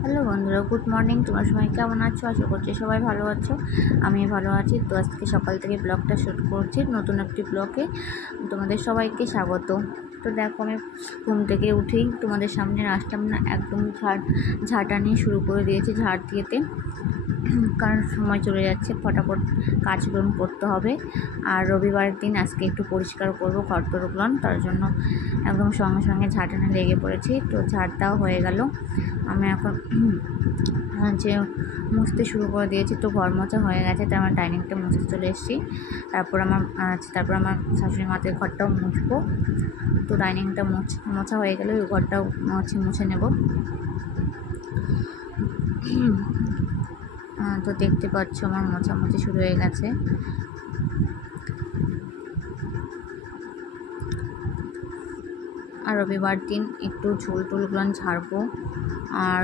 Hello বন্ধুরা, good morning. তোমরা সবাই কেমন আছো? আশা করছি সবাই ভালো আছো। আমি ভালো আছি। তো আজকে সকাল থেকে ব্লগটা শ্যুট করছি, নতুন একটি ব্লগে তোমাদের সবাইকে স্বাগত। তো দেখো, আমি ঘুম থেকে উঠেই তোমাদের সামনে আসলাম না, একদম ঝাঁটা নিয়ে শুরু করে দিয়েছি, ঝাড় দিয়েতে, কারণ সময় চলে যাচ্ছে, ফটাফট কাজগুলো করতে হবে। আর রবিবারের দিন আজকে একটু পরিষ্কার করবো ঘরদোরগুলো, তার জন্য একদম সঙ্গে সঙ্গে ঝাঁটানে লেগে পড়েছি। তো ঝাড়টাও হয়ে গেল, আমি এখন যে মুছতে শুরু করে দিয়েছি। তো ঘর মোছা হয়ে গেছে, তাই আমার ডাইনিংটা মুছতে চলে এসেছি। তারপর আমার শাশুড়ি মাদের ঘরটাও মুছবো। তো ডাইনিংটা মোছা হয়ে গেলে ওই ঘরটাও মুছে নেব। তো দেখতে পাচ্ছ আমার মোছামুছি শুরু হয়ে গেছে। আর রবিবার দিন একটু ঝোল টোলগুলো ঝাড়বো। আর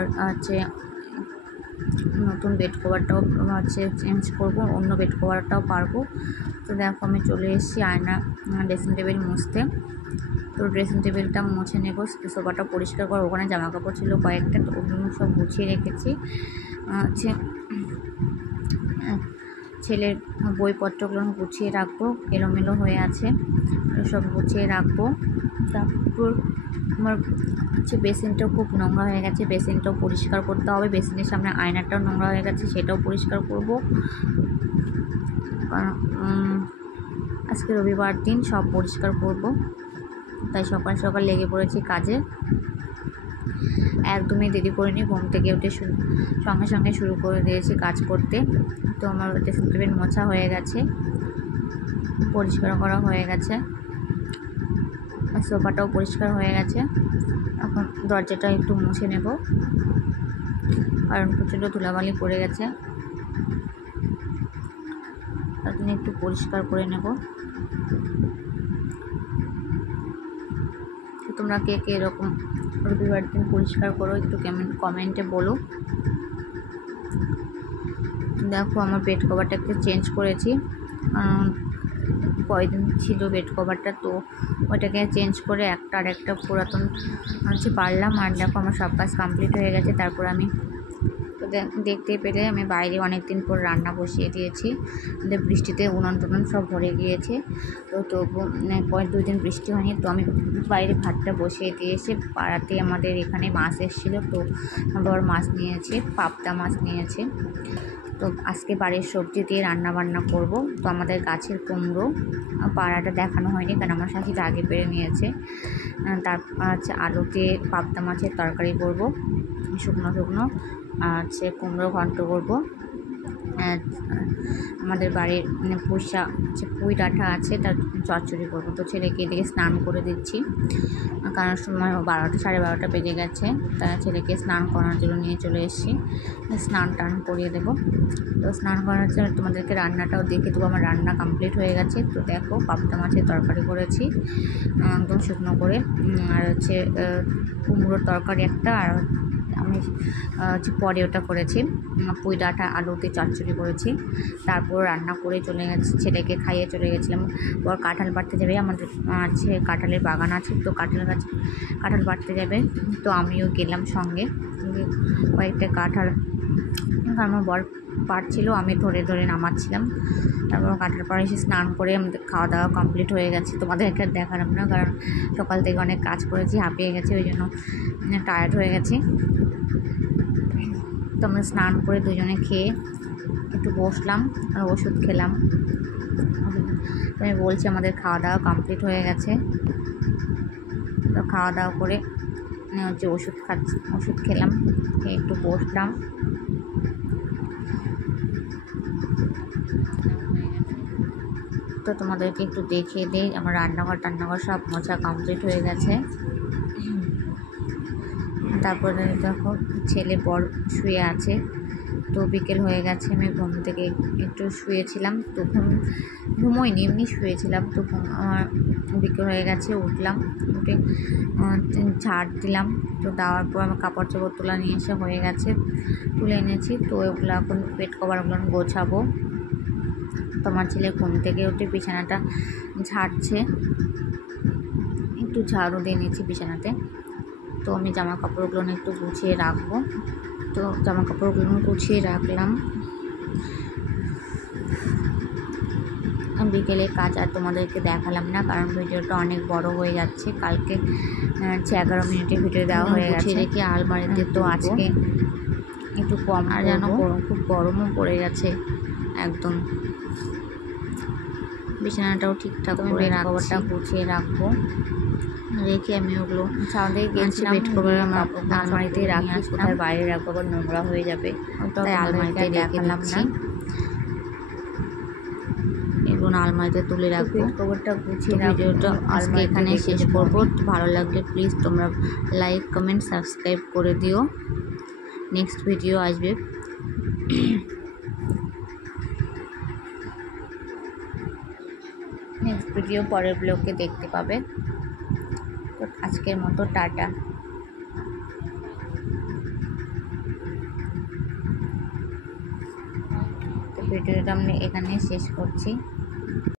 নতুন বেড কভারটাও চেঞ্জ করব, অন্য বেড কভারটাও পারবো। তো দেখো, আমি চলে এসেছি ড্রেসিং টেবিল মুছতে। তো ড্রেসিং টেবিলটা মুছে নেব, সোফাটা পরিষ্কার করবো। ওখানে জামা কাপড় ছিল কয়েকটা, তো ওগুলো সব গুছিয়ে রেখেছি। ছেলের বইপত্রগুলো গুছিয়ে রাখবো, এলোমেলো হয়ে আছে, সব গুছিয়ে রাখবো। তারপর আমার বেসিনটাও খুব নোংরা হয়ে গেছে, বেসিনটাও পরিষ্কার করতে হবে। বেসিনের সামনে আয়নাটাও নোংরা হয়ে গেছে, সেটাও পরিষ্কার করব। কারণ আজকে রবিবার দিন সব পরিষ্কার করব, তাই সকাল সকাল লেগে পড়েছি কাজে। একদমই দেরি করিনি, ঘুম থেকে উঠে সঙ্গে সঙ্গে শুরু করে দিয়েছি কাজ করতে। তো আমার ড্রেসিং টেবিল মোছা হয়ে গেছে, পরিষ্কার করা হয়ে গেছে, সোফাটাও পরিষ্কার হয়ে গেছে। এখন দরজাটা একটু মুছে নেব, কারণ প্রচণ্ড ধুলাবালি পড়ে গেছে, তার জন্য একটু পরিষ্কার করে নেব। তোমরা কে কে এরকম রবিবার দিন পরিষ্কার করো, একটু কমেন্টে বলো। দেখো, আমার বেড কভারটা একটু চেঞ্জ করেছি, কয়দিন ছিল বেড কভারটা, তো ওটাকে চেঞ্জ করে একটা পুরাতন পারলাম। আর দেখো, আমার সব কাজ কমপ্লিট হয়ে গেছে। তারপর আমি তো দেখতে পেলে আমি বাইরে অনেক দিন পর রান্না বসিয়ে দিয়েছি। বৃষ্টিতে উনুন টুনুন সব ভরে গিয়েছে, তো 2 দিন বৃষ্টি হয়নি, তো আমি বাইরে ভাতটা বসিয়ে দিয়েছি। পাড়াতে আমাদের এখানে মাছ এসেছিলো, তো বড় মাছ নিয়েছে, পাবদা মাছ নিয়েছে। তো আজকে বাড়ির সবজি দিয়ে রান্না বান্না করব। তো আমাদের গাছের কুমড়ো, পাড়াটা দেখানো হয়নি কারণ আমার শাশুড়ি আগে পেরে নিয়েছে। তারপর আলুতে পাবদা মাছের তরকারি করব, শুকনো শুকনো। আর কুমড়ো ঘন্ট করব। আমাদের বাড়ির পুঁই ডাঁটা আছে, তার চচ্চড়ি করবো। তো ছেলেকে এদিকে স্নান করে দিচ্ছি, কারণ সময় 12টা 12:30 বেজে গেছে। তারা ছেলেকে স্নান করার জন্য নিয়ে চলে এসেছি, স্নান টান করিয়ে দেবো। তো স্নান করার জন্য তোমাদেরকে রান্নাটাও দেখে দেবো। আমার রান্না কমপ্লিট হয়ে গেছে। তো দেখো, পাবদা মাছের তরকারি করেছি একদম শুকনো করে, আর কুমড়োর তরকারি একটা, আর আমি পরে ওটা করেছি পুঁই ডাঁটা আলুতে চচ্চড়ি করেছি। তারপর রান্না করে চলে গেছি, ছেলেকে খাইয়ে চলে গেছিলাম। পর কাঁঠাল পাড়তে যাবে, আমাদের কাঁঠালের বাগান আছে, তো কাঁঠাল পাড়তে যাবে। তো আমিও গেলাম সঙ্গে, কয়েকটা কাঁঠাল আমার বর পাড়ছিল, আমি ধরে ধরে নামাচ্ছিলাম। তারপর কাঁঠাল পাড়ে এসে স্নান করে আমাদের খাওয়া দাওয়া কমপ্লিট হয়ে গেছে। তোমাদেরকে দেখালাম না, কারণ সকাল থেকে অনেক কাজ করেছি, হাঁপিয়ে গেছি, ওই জন্য টায়ার্ড হয়ে গেছি। তো আমরা স্নান করে দুজনে খেয়ে একটু বসলাম আর ওষুধ খেলাম। তো আমি বলছি আমাদের খাওয়া দাওয়া কমপ্লিট হয়ে গেছে। তো খাওয়া দাওয়া করে ওষুধ খেলাম, খেয়ে একটু বসলাম। তো তোমাদেরকে একটু দেখিয়ে দিই, আমার রান্নাঘর সব মোছা কমপ্লিট হয়ে গেছে। তারপরে দেখো, ছেলে বড় শুয়ে আছে। তো বিকেল হয়ে গেছে, আমি ঘুম থেকে একটু শুয়েছিলাম, তো ঘুমোইনি, এমনি শুয়েছিলাম। তো আমার বিকেল হয়ে গেছে, উঠলাম, উঠে ঝাড় দিলাম। তো দেওয়ার পর আমার কাপড় চোপড় তোলা নিয়ে এসে হয়ে গেছে, তুলে এনেছি। তো ওগুলো এখন বেড কভারগুলো গোছাবো। তোমার ছেলে ঘুম থেকে উঠে বিছানাটা ঝাড়ছে, একটু ঝাড়ু দিয়ে নিচ্ছি বিছানাতে। তো আমি জামা কাপড়গুলো একটু গুছিয়ে রাখবো। তো জামা কাপড়গুলো গুছিয়ে রাখলাম। বিকেলে কাজ আর তোমাদেরকে দেখালাম না, কারণ ভিডিওটা অনেক বড় হয়ে যাচ্ছে। কালকে 11 মিনিটের ভিডিও দেওয়া হয়ে গেছে। রেখে আলমারিতে তো আজকে একটু কম, আর যেন খুব গরমও পড়ে গেছে একদম। বিছানাটাও ঠিকঠাক করে কভারটা গুছিয়ে রাখবো। রেখে আমি ওগুলো ছাদে গেছি বেড কভার আমার আলমারিতে রাখি, কোথায় বাইরে রাখবো আবার নোংরা হয়ে যাবে, তাই আলমারিতে রেখে দিচ্ছি। এগুলো আলমারিতে তুলে রাখবো। বেড কভারটা গুছিয়ে ভিডিওটা আজকে এখানে শেষ করবো। ভালো লাগলে প্লিজ তোমরা লাইক, কমেন্ট, সাবস্ক্রাইব করে দিও। নেক্সট ভিডিও আসবে। নেক্সট ভিডিও পরের ব্লগে দেখতে পাবে। তো আজকের মতো টাটা। তো ভিডিওটা আমি এখানে শেষ করছি।